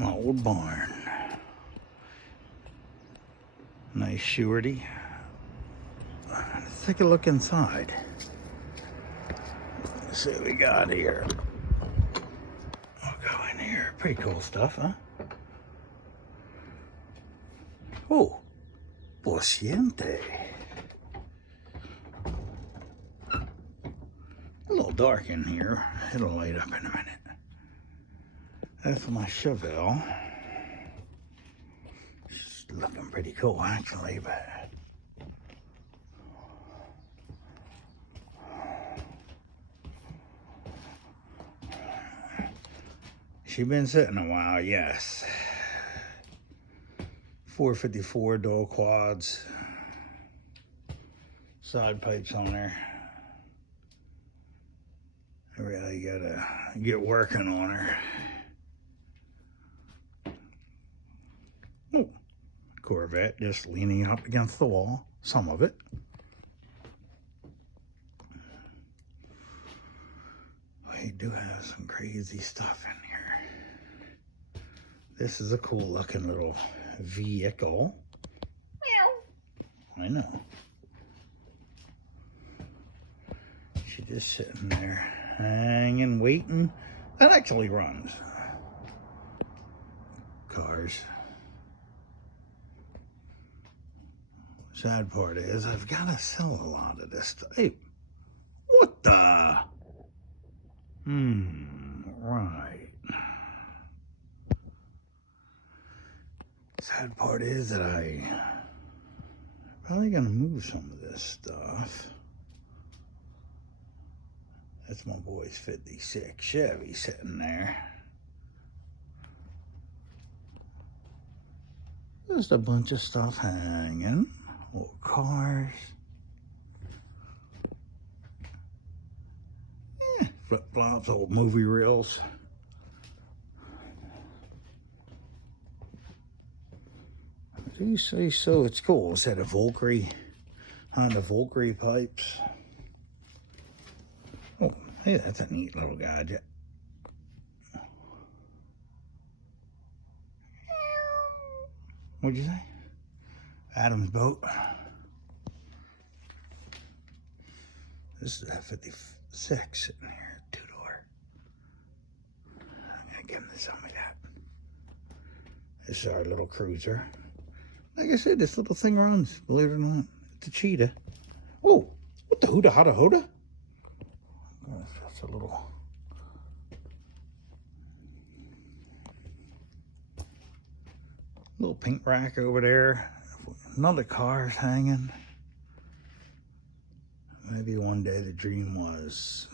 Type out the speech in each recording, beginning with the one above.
My old barn. Nice surety. Let's take a look inside. Let's see what we got here. I'll go in here. Pretty cool stuff, huh? Oh, Paciente. A little dark in here. It'll light up in a minute. That's my Chevelle. It's looking pretty cool, actually, but she's been sitting a while, yes. 454 dual quads. Side pipes on there. I really gotta get working on her. Oh, Corvette just leaning up against the wall. Some of it. We do have some crazy stuff in here. This is a cool looking little vehicle. Meow. I know. She's just sitting there, hanging, waiting. That actually runs. Cars. Sad part is I've got to sell a lot of this stuff. Hey, what the? Right. Sad part is that I probably gonna move some of this stuff. That's my boy's 56 Chevy sitting there. Just a bunch of stuff hanging. Little cars. Flip-flops, old movie reels. Do you say so? It's cool. It's had a Valkyrie, Honda Valkyrie pipes. Oh, hey, that's a neat little gadget. What'd you say? Adam's boat. This is a 56 sitting here, 2-door. I'm gonna give him some of that. This is our little cruiser. Like I said, this little thing runs, believe it or not. It's a cheetah. Oh, what the hooda hada hoda? That's a little paint rack over there. Another car's hanging. Maybe one day the dream was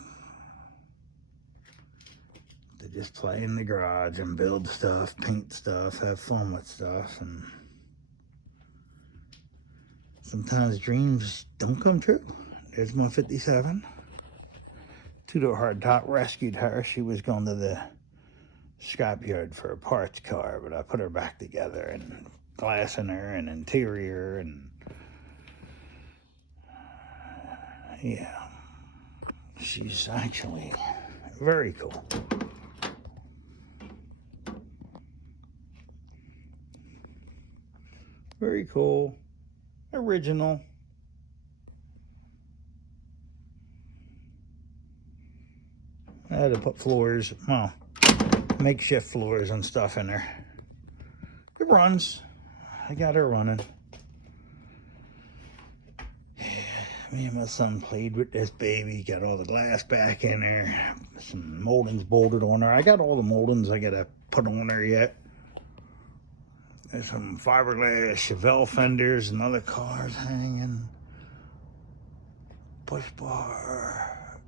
to just play in the garage and build stuff, paint stuff, have fun with stuff, and sometimes dreams don't come true. There's my 57. 2-door hardtop. Rescued her. She was going to the scrapyard for a parts car, but I put her back together and glass in her and interior and yeah. She's actually very cool. Very cool. Original. I had to put floors, well, makeshift floors and stuff in there. It runs. I got her running. Me and my son played with this baby. Got all the glass back in there. Some moldings bolted on her. I got all the moldings I gotta put on her yet. There's some fiberglass Chevelle fenders and other cars hanging. Push bar.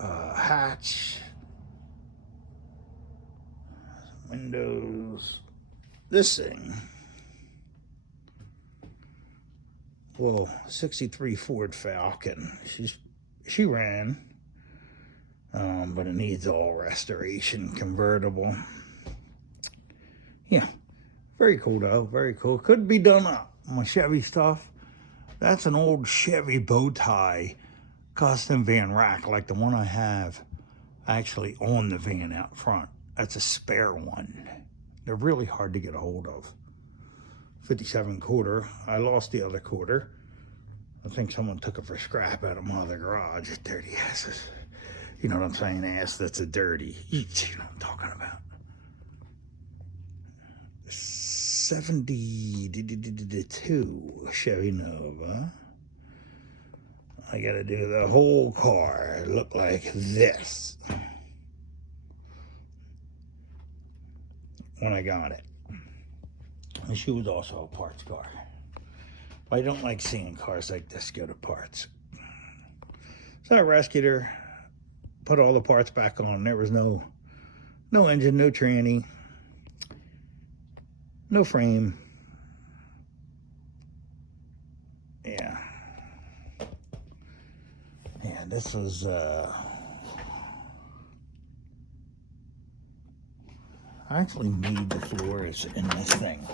Hatch. Some windows. This thing. Well, 63 Ford Falcon. She ran, but it needs all restoration, convertible. Yeah, very cool though, very cool. Could be done up. My Chevy stuff. That's an old Chevy bow tie custom van rack like the one I have actually on the van out front. That's a spare one. They're really hard to get a hold of. 57 quarter. I lost the other quarter. I think someone took it for scrap out of my other garage. Dirty asses. You know what I'm saying? Ass that's a dirty. You know what I'm talking about. 72 Chevy Nova. I gotta do the whole car look like this when I got it. And she was also a parts car. I don't like seeing cars like this go to parts. So I rescued her, put all the parts back on. There was no engine, no tranny, no frame. Yeah. Yeah, this was, I actually made the floors in this thing.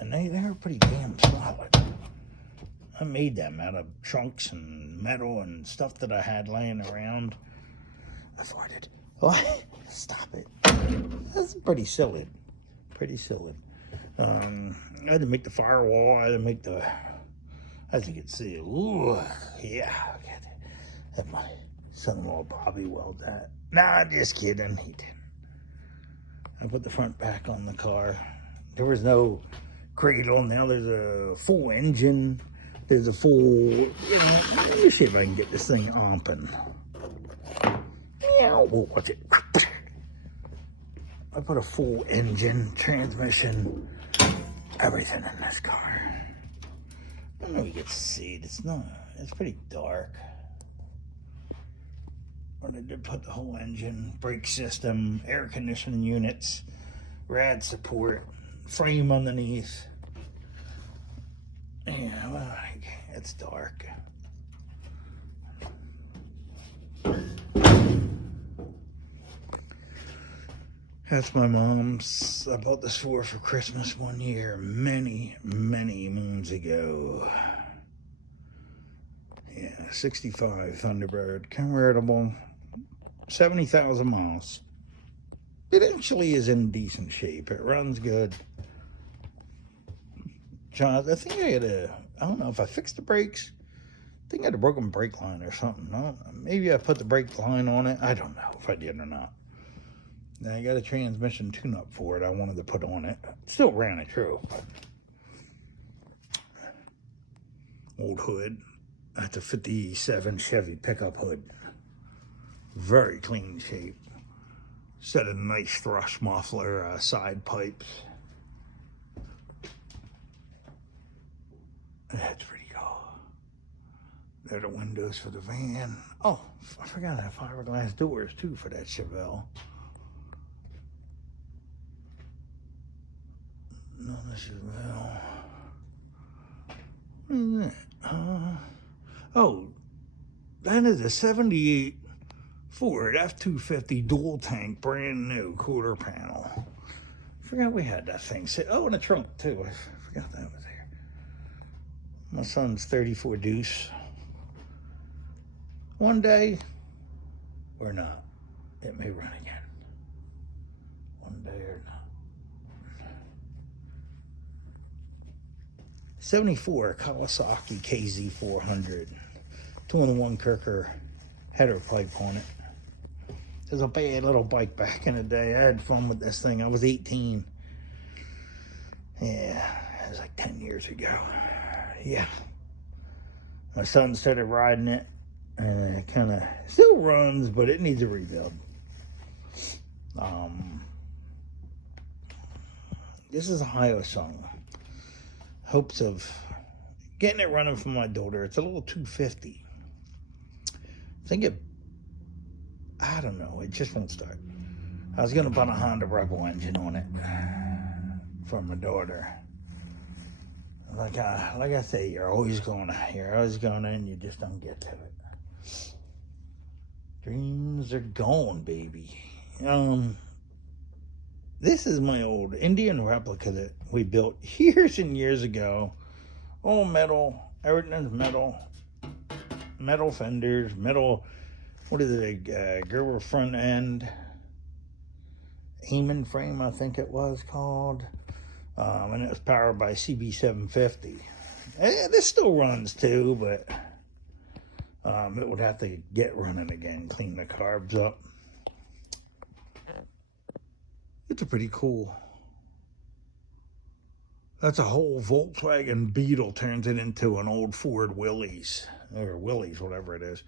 And they were pretty damn solid. I made them out of trunks and metal and stuff that I had laying around. I farted. Oh, stop it. That's pretty solid. Pretty solid. I had to make the firewall. I had to make the, as you can see, ooh, yeah. Had my son-in-law Bobby weld that. Nah, just kidding. He didn't. I put the front back on the car. There was no cradle. Now there's a full engine. There's a full, let me see if I can get this thing omping. Meow. Oh, what's it? I put a full engine, transmission, everything in this car. I don't know if you can see it. It's pretty dark. But I did put the whole engine, brake system, air conditioning units, rad support, frame underneath. Yeah, well, it's dark. That's my mom's. I bought this for Christmas one year, many moons ago. Yeah, 65 Thunderbird, convertible, 70,000 miles. It actually is in decent shape. It runs good. John, I think I don't know if I fixed the brakes. I think I had a broken brake line or something. Maybe I put the brake line on it. I don't know if I did or not. Now I got a transmission tune-up for it I wanted to put on it. Still ran it true. Old hood. That's a 57 Chevy pickup hood. Very clean shape. Set of nice thrush muffler side pipes. That's pretty cool. There are the windows for the van. Oh, I forgot I have fiberglass doors too for that Chevelle. No, the Chevelle. What is that? Oh, that is a 78 Ford F-250 dual tank, brand new quarter panel. I forgot we had that thing. Oh, in the trunk too. I forgot that was there. My son's 34 Deuce. One day, or not, it may run again. One day or not. 74 Kawasaki KZ400. 2-in-1 Kirker header pipe on it. It was a bad little bike back in the day. I had fun with this thing. I was 18. Yeah, it was like 10 years ago. Yeah. My son started riding it, and it kind of still runs, but it needs a rebuild. This is a Hyosung. Hopes of getting it running for my daughter. It's a little 250. I don't know, it just won't start. I was gonna put a Honda Rebel engine on it for my daughter. Like I say, you're always going, and you just don't get to it. Dreams are gone, baby. This is my old Indian replica that we built years and years ago. All metal, everything's metal. Metal fenders, metal, what is it, Gerber front end. Eamon frame, I think it was called. And it was powered by CB750. This still runs too, but it would have to get running again, clean the carbs up. It's a pretty cool. That's a whole Volkswagen Beetle turns it into an old Ford Willys, or Willys, whatever it is,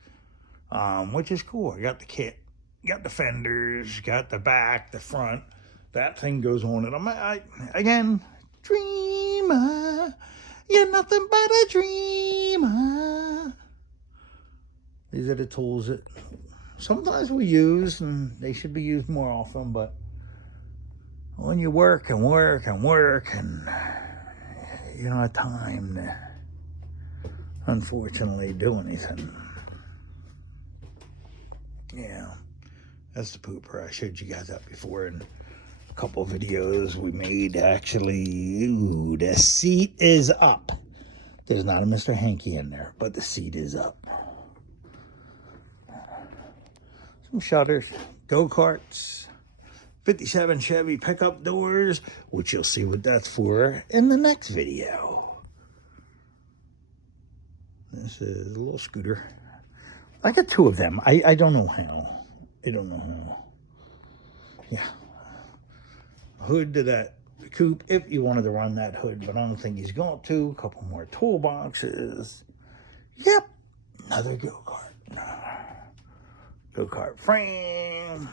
which is cool. I got the kit, got the fenders, got the back, the front. That thing goes on it. Again, dreamer, you're nothing but a dreamer. These are the tools that sometimes we use, and they should be used more often, but when you work and work and work and you don't have time to, unfortunately, do anything. Yeah, that's the pooper. I showed you guys that before in a couple of videos we made, actually. Ooh, the seat is up. There's not a Mr. Hanky in there, but the seat is up. Some shutters, go-karts, 57 Chevy pickup doors, which you'll see what that's for in the next video. This is a little scooter. I got two of them. I don't know how. I don't know how. Yeah. Hood to that coupe if you wanted to run that hood, but I don't think he's going to. A couple more toolboxes. Yep. Another go-kart. Go-kart frame.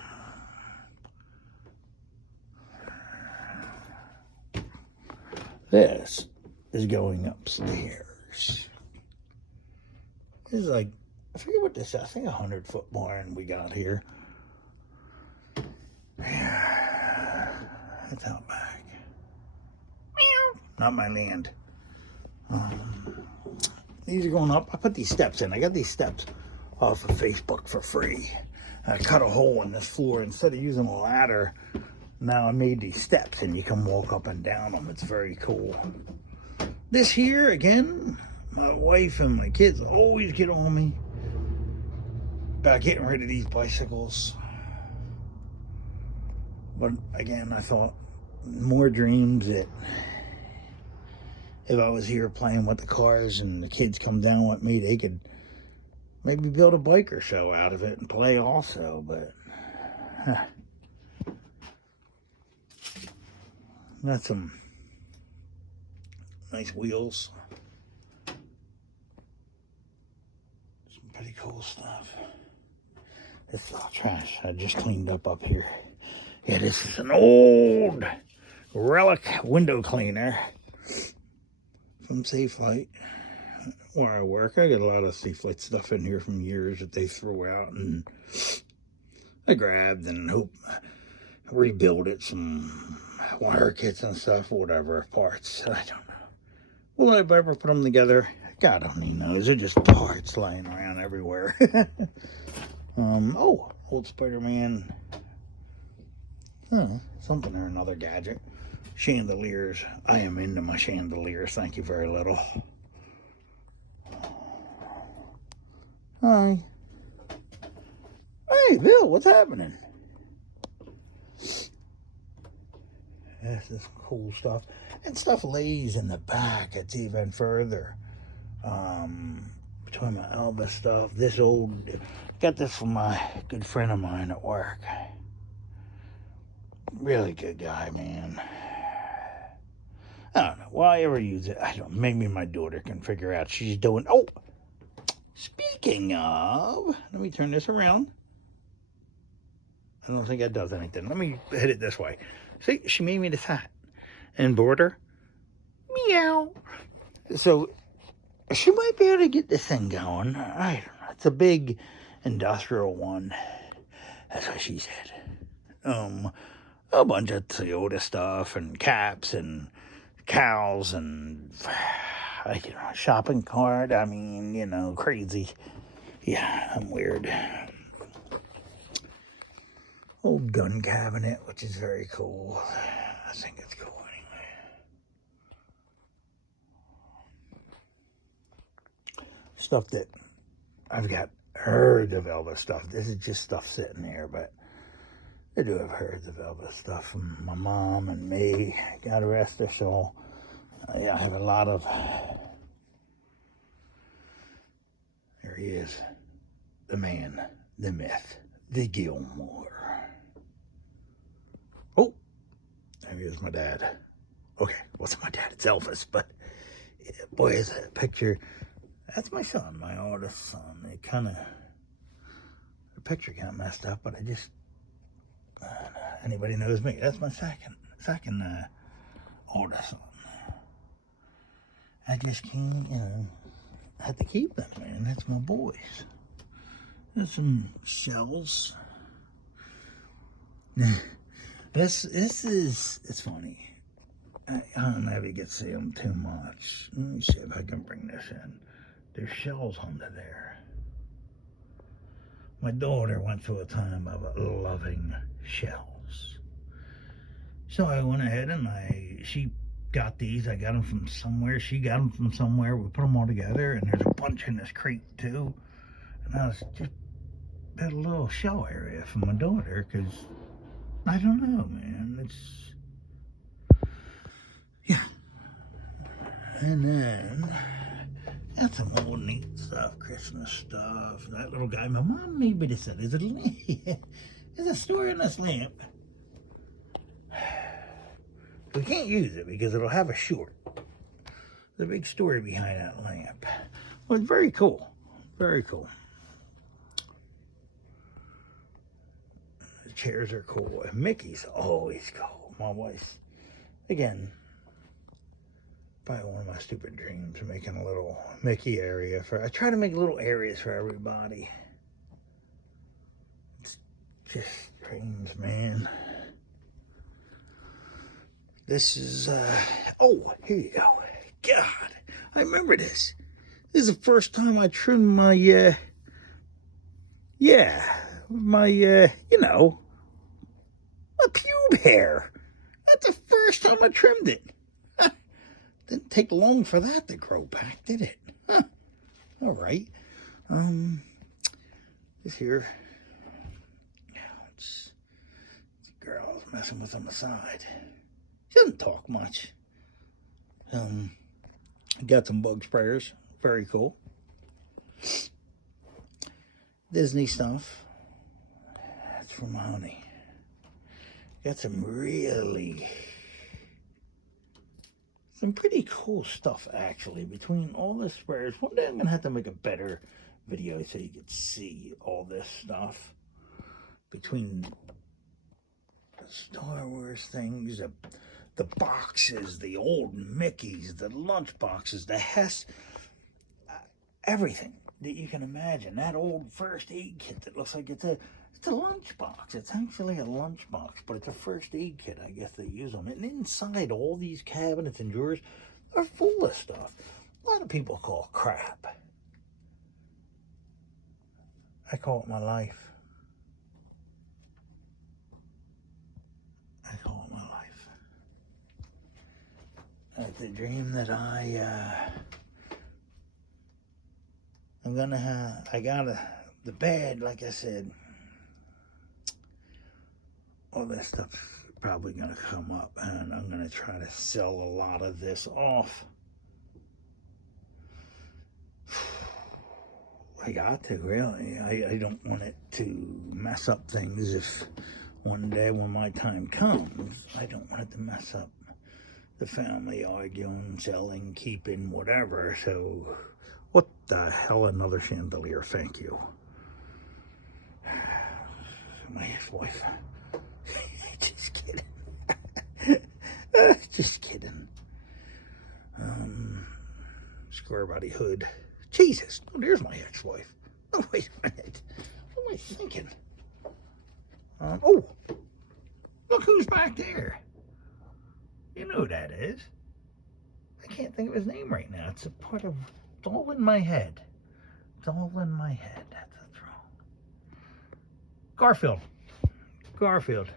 This is going upstairs. This is like, I forget what this is. I think 100-foot barn we got here. It's out back. Meow. Not my land. These are going up. I put these steps in. I got these steps off of Facebook for free. I cut a hole in this floor. Instead of using a ladder, now I made these steps and you can walk up and down them. It's very cool. This here, again, my wife and my kids always get on me about getting rid of these bicycles. But again, I thought more dreams that if I was here playing with the cars and the kids come down with me, they could maybe build a biker show out of it and play also. But got some nice wheels. Some pretty cool stuff. This is all trash I just cleaned up here. Yeah, this is an old relic window cleaner from Safelite, where I work. I got a lot of Safelite stuff in here from years that they threw out, and I grabbed and hope rebuild it, some wire kits and stuff, whatever, parts. I don't know. Will I ever put them together? God only knows. They're just parts lying around everywhere. Oh, old Spider-Man. Oh, something or another gadget. Chandeliers. I am into my chandeliers. Thank you very little. Hi. Hey, Bill, what's happening? This is cool stuff. And stuff lays in the back. It's even further. Between my Elvis stuff. This old... Got this from my good friend of mine at work. Really good guy, man. I don't know. Will I ever use it? I don't. Maybe my daughter can figure out. She's doing... Oh! Speaking of... Let me turn this around. I don't think that does anything. Let me hit it this way. See, she made me this hat. And border. Meow. So, she might be able to get this thing going. I don't know. It's a big industrial one. That's what she said. A bunch of Toyota stuff and caps and cows and shopping cart. I mean, crazy. Yeah, I'm weird. Old gun cabinet, which is very cool. I think it's cool anyway. Stuff that I've got heard of Elvis stuff. This is just stuff sitting there, but I do have heard of Elvis stuff from my mom and me. God rest her soul. Yeah, I have a lot of... There he is. The man, the myth, the Gilmore. Oh, there he is, my dad. Okay, wasn't my dad, it's Elvis, but boy, is that a picture. That's my son, my oldest son. It kind of, the picture got messed up, but I just, anybody knows me. That's my second oldest son. I just can't, had to keep them, man. That's my boys. There's some shells. This is, it's funny. I don't ever get to see them too much. Let me see if I can bring this in. There's shells under there. My daughter went through a time of loving shells. So I went ahead and she got these. I got them from somewhere. She got them from somewhere. We put them all together, and there's a bunch in this crate too. And I was just had a little shell area for my daughter, because I don't know, man. It's, yeah. And then that's some old neat stuff, Christmas stuff. That little guy, my mom made me this. There's a story in this lamp. We can't use it because it'll have a short. There's a big story behind that lamp. Well, it's very cool. Very cool. The chairs are cool. And Mickey's always cool. My wife's, again, probably one of my stupid dreams, making a little Mickey area I try to make little areas for everybody. It's just dreams, man. This is, oh, here you go. God, I remember this. This is the first time I trimmed my, my pube hair. That's the first time I trimmed it. Didn't take long for that to grow back, did it? Huh. All right. This here. It's a girl I was messing with on the side. She doesn't talk much. Got some bug sprayers. Very cool. Disney stuff. That's from Honey. Got some pretty cool stuff, actually, between all the sprayers. One day I'm going to have to make a better video so you can see all this stuff. Between the Star Wars things, the boxes, the old Mickeys, the lunch boxes, the Hess, everything that you can imagine. That old first aid kit that looks like it's a lunch box. It's actually a lunch box, but it's a first aid kit, I guess they use on it. And inside all these cabinets and drawers are full of stuff. A lot of people call it crap. I call it my life. I call it my life. It's a dream that I'm gonna have. I got the bed, like I said. All this stuff's probably gonna come up, and I'm gonna try to sell a lot of this off. I got to, really. I don't want it to mess up things. If one day when my time comes, I don't want it to mess up the family arguing, selling, keeping, whatever. So, what the hell, another chandelier, thank you. My ex-wife. Just kidding. Just kidding. Square body hood. Jesus, oh, there's my ex-wife. Oh, wait a minute. What am I thinking? Oh, look who's back there. You know who that is. I can't think of his name right now. It's all in my head. It's all in my head. That's what's wrong. Garfield. Garfield.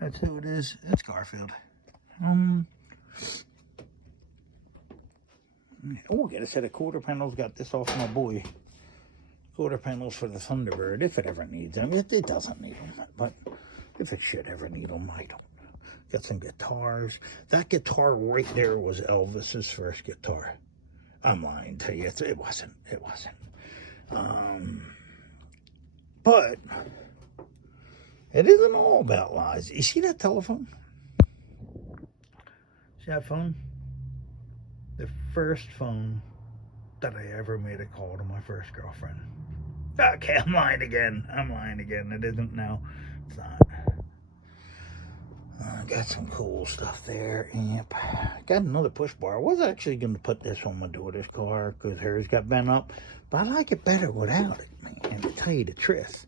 That's who it is. It's Garfield. Oh, got a set of quarter panels. Got this off my boy. quarter panels for the Thunderbird, if it ever needs them. It doesn't need them, but if it should ever need them, I don't. Got some guitars. That guitar right there was Elvis's first guitar. I'm lying to you. It wasn't. It wasn't. But it isn't all about lies. You see that telephone? See that phone? The first phone that I ever made a call to my first girlfriend. Okay, I'm lying again. It isn't now. It's not. Got some cool stuff there. Amp. Got another push bar. I was actually going to put this on my daughter's car because hers got bent up. But I like it better without it, man, to tell you the truth.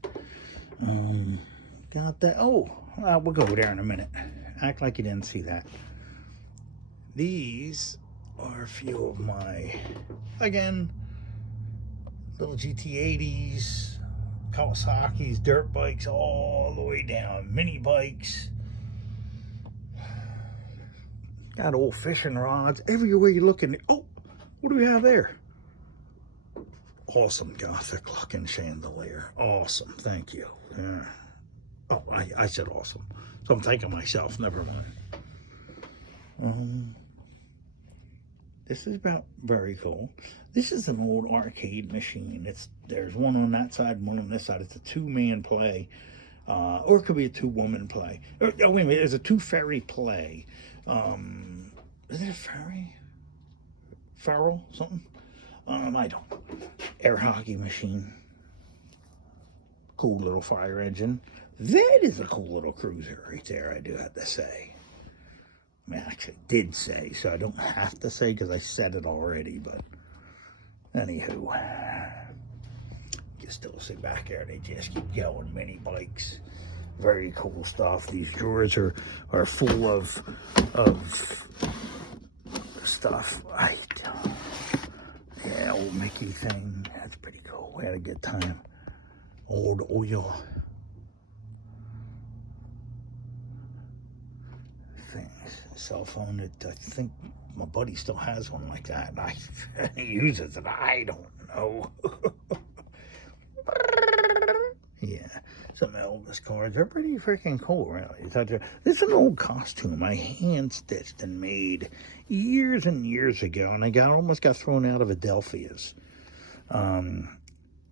Got that. Oh, we'll go there in a minute. Act like you didn't see that. These are a few of my, again, little GT80s, Kawasaki's, dirt bikes all the way down, mini bikes. Got old fishing rods everywhere you look in. Oh, what do we have there? Awesome gothic looking chandelier. Awesome, thank you. Yeah. Oh, I said awesome. So I'm thanking myself, never mind. This is about very cool. This is an old arcade machine. There's one on that side, one on this side. It's a two-man play. Or it could be a two-woman play. Oh, wait a minute, there's a two-ferry play. Is it a ferry? Feral? Something? I don't know. Air hockey machine. Cool little fire engine. That is a cool little cruiser right there, I do have to say. I mean, I actually did say, so I don't have to say because I said it already, but anywho. You can still see back there, they just keep going. Mini bikes. Very cool stuff. These drawers are full of stuff. Yeah, old Mickey thing. That's pretty cool. We had a good time. Old oil things. Cell phone that I think my buddy still has one like that. He uses it. I don't know. Yeah. Some Elvis cards. They're pretty freaking cool, really. This is an old costume I hand-stitched and made years and years ago, and I almost got thrown out of Adelphia's.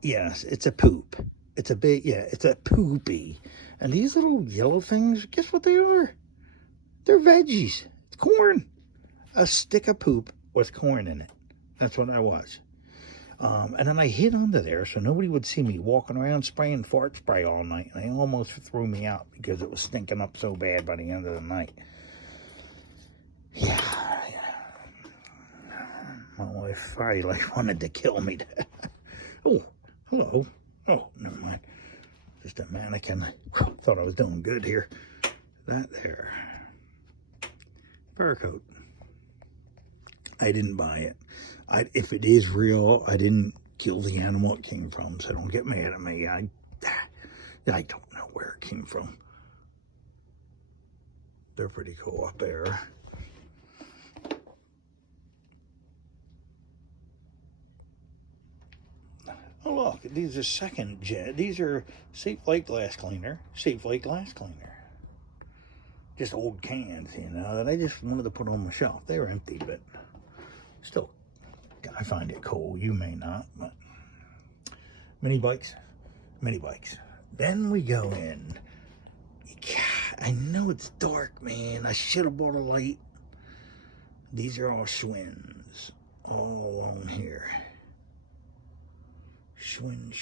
Yes, it's a poop. It's a poopy. And these little yellow things, guess what they are? They're veggies. It's corn. A stick of poop with corn in it. That's what I was. And then I hid under there so nobody would see me walking around spraying fart spray all night. And they almost threw me out because it was stinking up so bad by the end of the night. Yeah. My wife probably wanted to kill me. Oh, hello. Oh, never mind. Just a mannequin. Thought I was doing good here. That there. Fur coat. I didn't buy it. If it is real, I didn't kill the animal it came from, so don't get mad at me. I don't know where it came from. They're pretty cool up there. Oh look, these are second gen. These are Safe Lake glass cleaner. Safe Lake glass cleaner. Just old cans, that I just wanted to put on my shelf. They were empty, but still, I find it cool. You may not, but mini bikes. Then we go in. I know it's dark, man. I should have bought a light. These are all Schwinn's, all along here. Schwinn.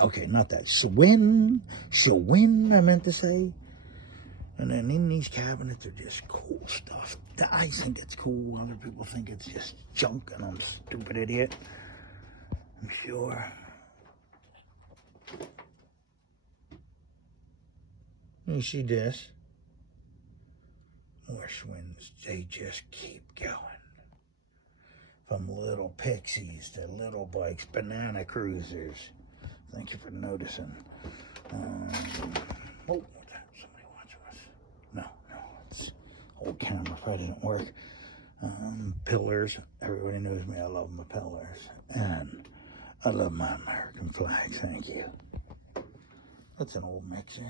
Okay, not that. Schwinn, I meant to say. And then in these cabinets are just cool stuff. I think it's cool. Other people think it's just junk, and I'm a stupid idiot. I'm sure. You see this? More Schwinn's. They just keep going. From little pixies to little bikes, banana cruisers. Thank you for noticing. Oh, what's that? Somebody watching us? No, it's old camera probably didn't work. Pillars. Everybody knows me. I love my pillars. And I love my American flags. Thank you. That's an old mixer.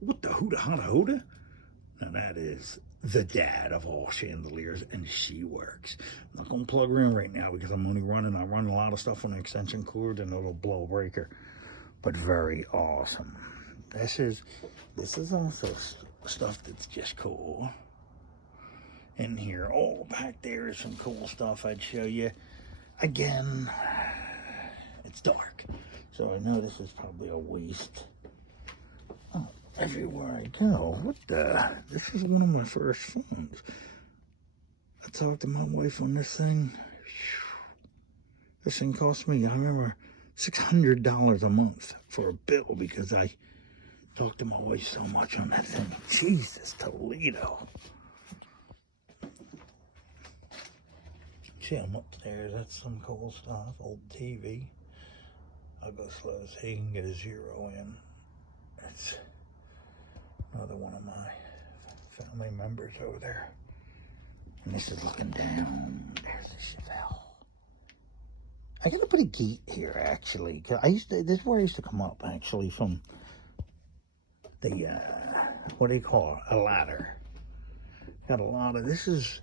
What the hooda hada hooda? Now that is the dad of all chandeliers, and she works. I'm not gonna plug her in right now because I'm only running. I run a lot of stuff on the extension cord and it'll blow a breaker. But very awesome. This is also stuff that's just cool. In here, oh, back there is some cool stuff I'd show you. Again, it's dark, so I know this is probably a waste. Oh, everywhere I go, what the? This is one of my first phones. I talked to my wife on this thing. This thing cost me, I remember, $600 a month for a bill because I talked to my wife so much on that thing. Jesus, Toledo. See, I'm upstairs. That's some cool stuff. Old TV. I'll go slow so you can get a zero in. That's another one of my family members over there. And this is looking down. There's the Chevelle. I gotta put a gate here, actually. Cause this is where I used to come up, actually, from the, what do you call it? A ladder. Got a lot of, this is,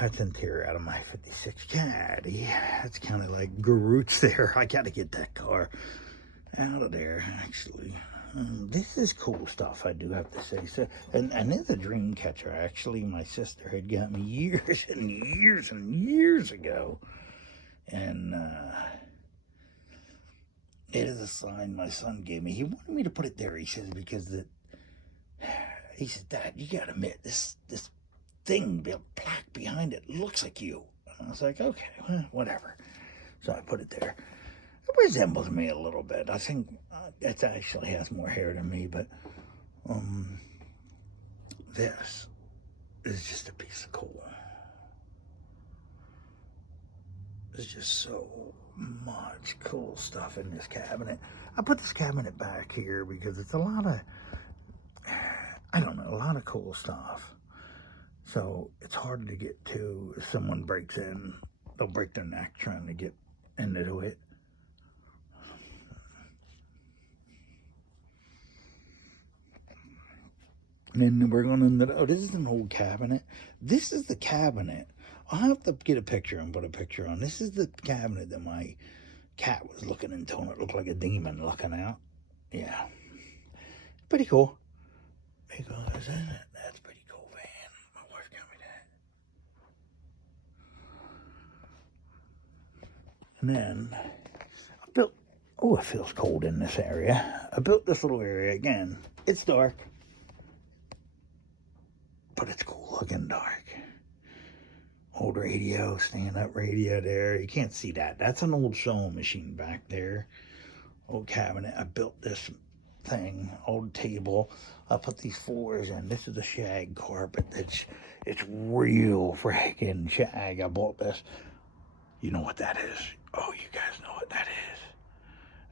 that's interior out of my 56 Caddy. That's kind of like Garoots there. I got to get that car out of there, actually. This is cool stuff, I do have to say. So, and it's a dream catcher, actually. My sister had got me years and years and years ago. And it is a sign my son gave me. He wanted me to put it there, he says, because he said, Dad, you got to admit, this thing, the plaque behind it looks like you. And I was like, okay, well, whatever. So I put it there. It resembles me a little bit. I think it actually has more hair than me, but this is just a piece of coal. There's just so much cool stuff in this cabinet. I put this cabinet back here because it's a lot of, I don't know, a lot of cool stuff. So it's hard to get to. If someone breaks in, they'll break their neck trying to get into it. And then we're going to, oh, this is an old cabinet. This is the cabinet. I'll have to get a picture and put a picture on. This is the cabinet that my cat was looking into, and it looked like a demon looking out. Yeah. Pretty cool. Because that's pretty cool, man. My wife got me that. And then I built, oh, it feels cold in this area. I built this little area again. It's dark, but it's cool looking dark. Old radio, stand-up radio there. You can't see that. That's an old sewing machine back there. Old cabinet. I built this thing, old table. I put these floors in. This is a shag carpet. It's real freaking shag. I bought this. You know what that is? Oh, you guys know what that is.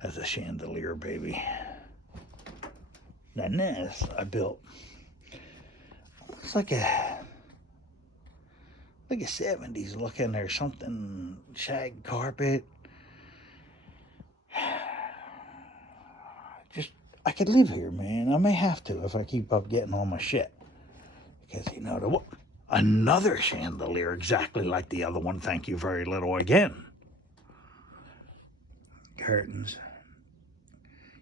That's a chandelier, baby. Then this I built. It's like a 70s looking or something, shag carpet. Just, I could live here, man. I may have to if I keep up getting all my shit. Because, you know, another chandelier exactly like the other one. Thank you very little again. Curtains.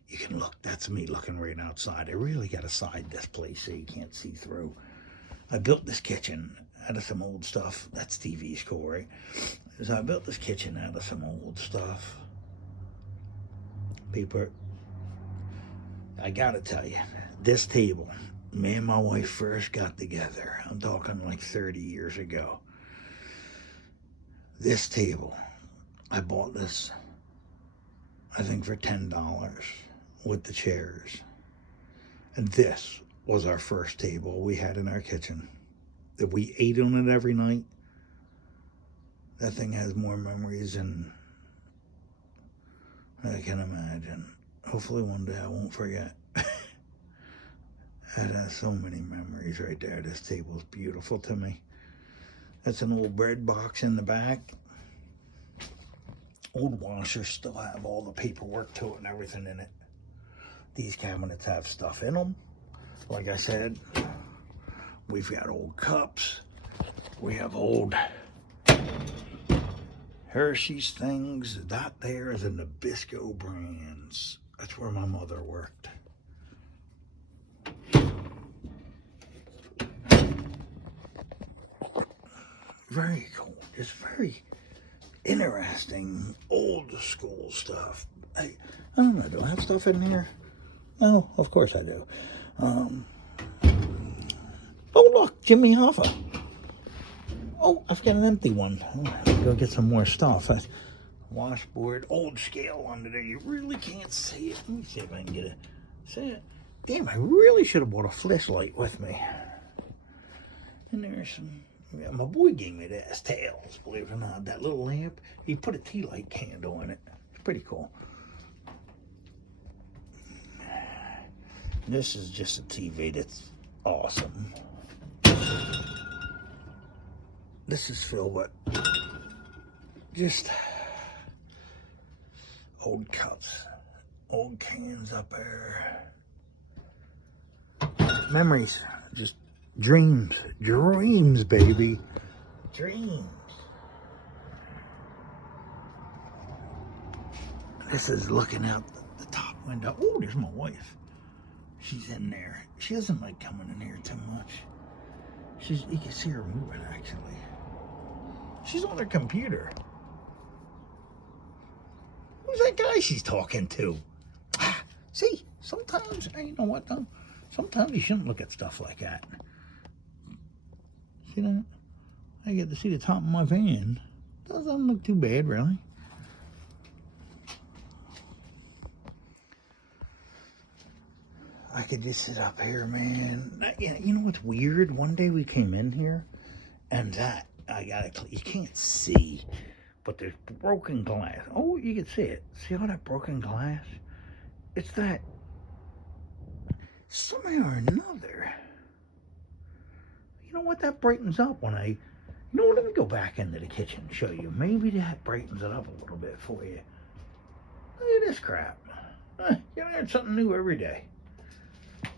You can look, that's me looking right outside. I really got to side this place so you can't see through. I built this kitchen out of some old stuff. That's TV's cool, right? So I built this kitchen out of some old stuff. People, I gotta tell you, this table, me and my wife first got together. I'm talking like 30 years ago. This table, I bought this, I think for $10 with the chairs. And this was our first table we had in our kitchen. That we ate on it every night. That thing has more memories than I can imagine. Hopefully one day I won't forget. It has so many memories right there. This table is beautiful to me. That's an old bread box in the back. Old washers still have all the paperwork to it and everything in it. These cabinets have stuff in them. Like I said, we've got old cups. We have old Hershey's things. That there is a Nabisco brands. That's where my mother worked. Very cool. Just very interesting old school stuff. I don't know. Do I have stuff in here? No, of course I do. Oh, look, Jimmy Hoffa. Oh, I've got an empty one. Go get some more stuff. Washboard, old scale under there. You really can't see it. Let me see if I can get it. See it? Damn, I really should have brought a flashlight with me. And there's some. Yeah, my boy gave me this Tails, believe it or not. That little lamp. He put a tea light candle in it. It's pretty cool. This is just a TV that's awesome. This is filled with just old cups, old cans up there. Memories, just dreams, baby, dreams. This is looking out the top window. Oh, there's my wife. She's in there. She doesn't like coming in here too much. You can see her moving, actually. She's on her computer. Who's that guy she's talking to? See, sometimes, you know what, though? Sometimes you shouldn't look at stuff like that. See that? I get to see the top of my van. Doesn't look too bad, really. I could just sit up here, man. Yeah, you know what's weird? One day we came in here, and you can't see, but there's broken glass. Oh, you can see it. See all that broken glass? It's that somehow or another. You know what? That brightens up when you know what? Let me go back into the kitchen and show you. Maybe that brightens it up a little bit for you. Look at this crap. You learn something new every day.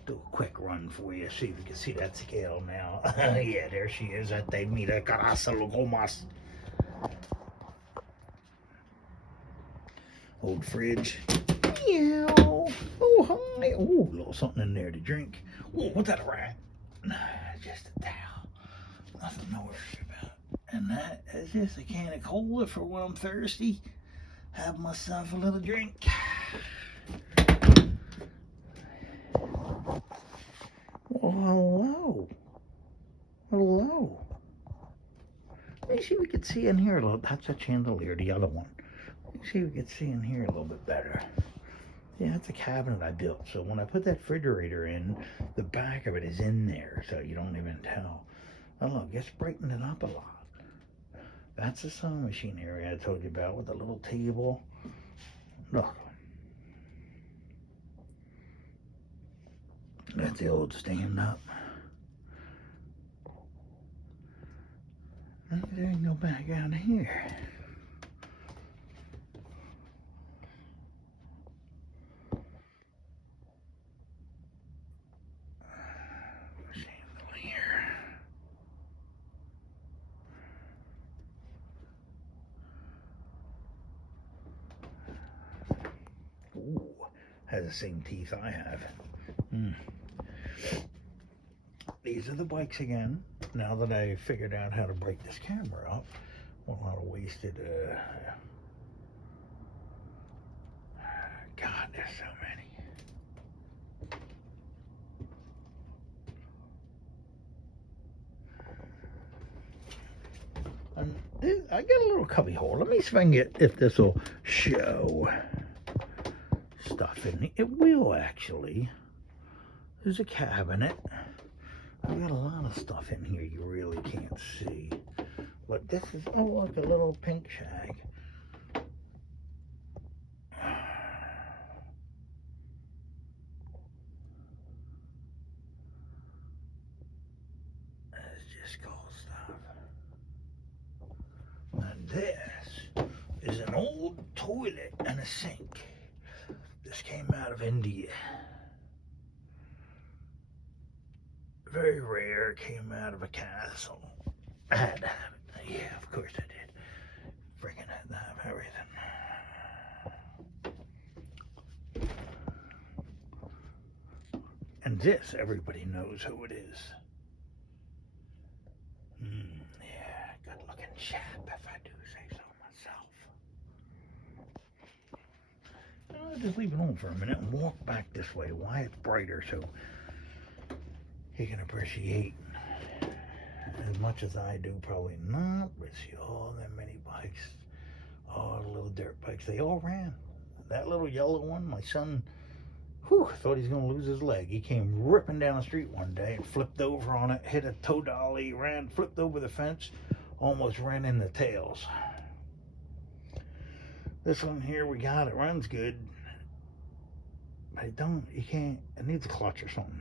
Do a quick run for you, see if you can see that scale now. Yeah, there she is. At they meet a Carasa Logomas. Old fridge. Meow. Oh, hi. Oh, a little something in there to drink. Oh, what's that, a rat? Nah, just a towel. Nothing to worry about. And that is just a can of cola for when I'm thirsty. Have myself a little drink. Oh, hello. Hello. Let me see if we can see in here a little. That's a chandelier, the other one. Let me see if we can see in here a little bit better. Yeah, that's a cabinet I built. So when I put that refrigerator in, the back of it is in there, so you don't even tell. Oh, look, it's brightened it up a lot. That's the sewing machine area I told you about with the little table. Look. That's the old stand-up. There ain't no back out here. Chandelier. Ooh, has the same teeth I have. These are the bikes again. Now that I figured out how to break this camera up, a lot of wasted. God, there's so many. And I got a little cubby hole. Let me see if I can get if this will show stuff in it. It will actually. There's a cabinet. I've got a lot of stuff in here you really can't see. But this is, oh look, a little pink shag. This is an old toilet and a sink. This came out of India. Very rare, came out of a castle. I had to have it. Yeah, of course I did. Freaking had to have everything. And this, everybody knows who it is. Yeah, good looking chap, if I do say so myself. I'll just leave it on for a minute and walk back this way. Why it's brighter, so you can appreciate as much as I do, probably not. But see all them mini bikes, all the little dirt bikes, they all ran. That little yellow one, my son, thought he was going to lose his leg. He came ripping down the street one day and flipped over on it, hit a toe dolly, ran, flipped over the fence, almost ran in the tails. This one here we got, it runs good, but it needs a clutch or something.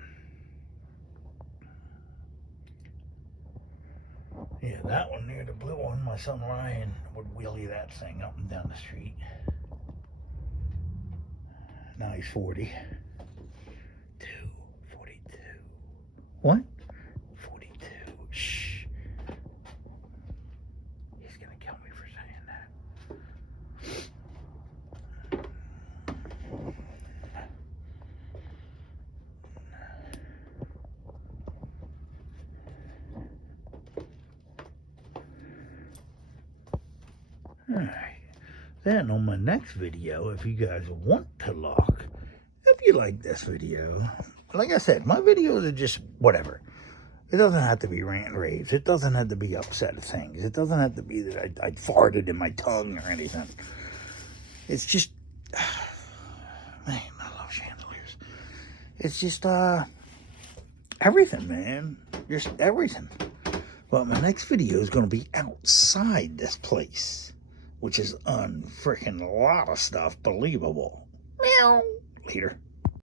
Yeah, that one near the blue one, my son Ryan would wheelie that thing up and down the street. Now he's 42. What? 42. Shh. He's gonna kill me for saying that. Alright. Then on my next video, if you guys want to look, if you like this video, like I said, my videos are just whatever. It doesn't have to be rant and raves. It doesn't have to be upset things. It doesn't have to be that I farted in my tongue or anything. It's just, man, I love chandeliers. It's just, everything, man. Just everything. But my next video is going to be outside this place, which is unfreaking a lot of stuff believable. Meow. Later.